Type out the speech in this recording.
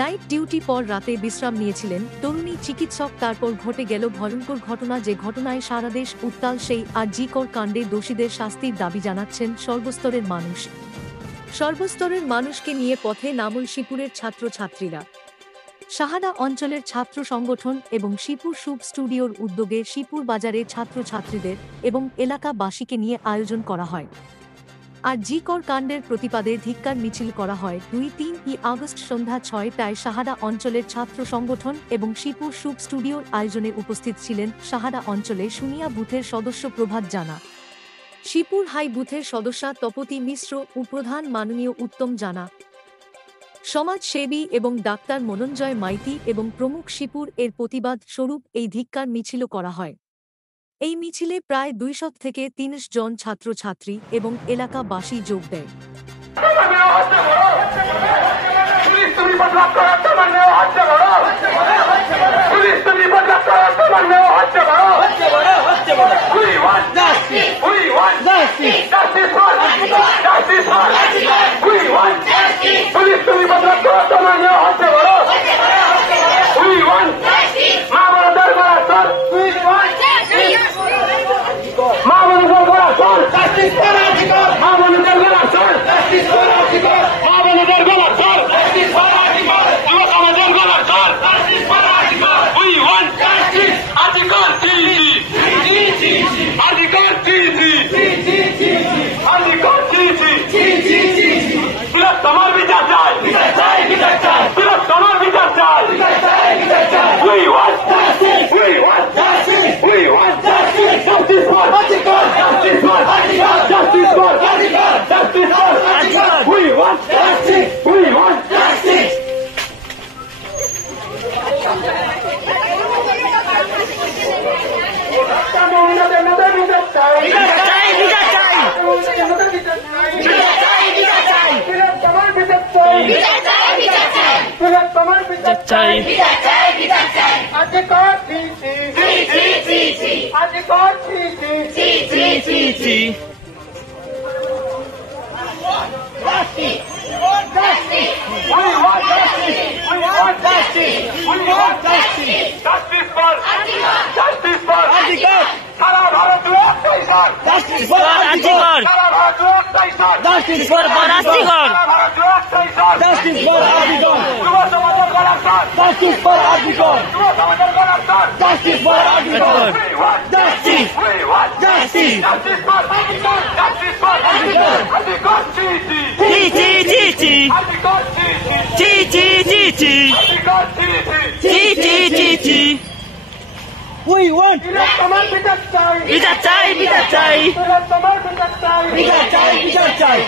Night duty পর রাতে বিশ্রাম নিয়েছিলেন তরুণী চিকিৎসক। তারপর ঘটে গেল ভয়ঙ্কর ঘটনা, যে ঘটনায় সারা দেশ উত্তাল। সেই আর.জি. কর কাণ্ডে দোষীদের শাস্তির দাবি জানাচ্ছেন সর্বস্তরের মানুষ। সর্বস্তরের মানুষকে নিয়ে পথে নামল শিবপুরের ছাত্রছাত্রীরা। সাহারা অঞ্চলের ছাত্র সংগঠন এবং শিবপুর শুভ স্টুডিওর উদ্যোগে শিবপুর বাজারে ছাত্রছাত্রীদের এবং এলাকাবাসীকে নিয়ে আয়োজন করা হয়। আর.জি. কর কাণ্ডের প্রতিবাদে ধিক্কার মিছিল করা হয়। 2-3 আগস্ট সন্ধ্যা 6টায় সাহারা অঞ্চলের ছাত্র সংগঠন এবং শিবপুর শুভ স্টুডিওর আয়োজনে উপস্থিত ছিলেন সাহারা অঞ্চলে শুনিয়া বুথের সদস্য প্রভাত জানা, শিবপুর হাই বুথের সদস্যা তপতি মিশ্র, উপপ্রধান মাননীয় উত্তম জানা, সমাজসেবী এবং ডাক্তার মনোঞ্জয় মাইতি এবং প্রমুখ। শিবপুর এর প্রতিবাদ স্বরূপ এই ধিক্কার মিছিল করা হয়। এই মিছিলে প্রায় 200 থেকে 300 জন ছাত্রছাত্রী এবং এলাকাবাসী যোগ দেয়। We want বিচার চাই।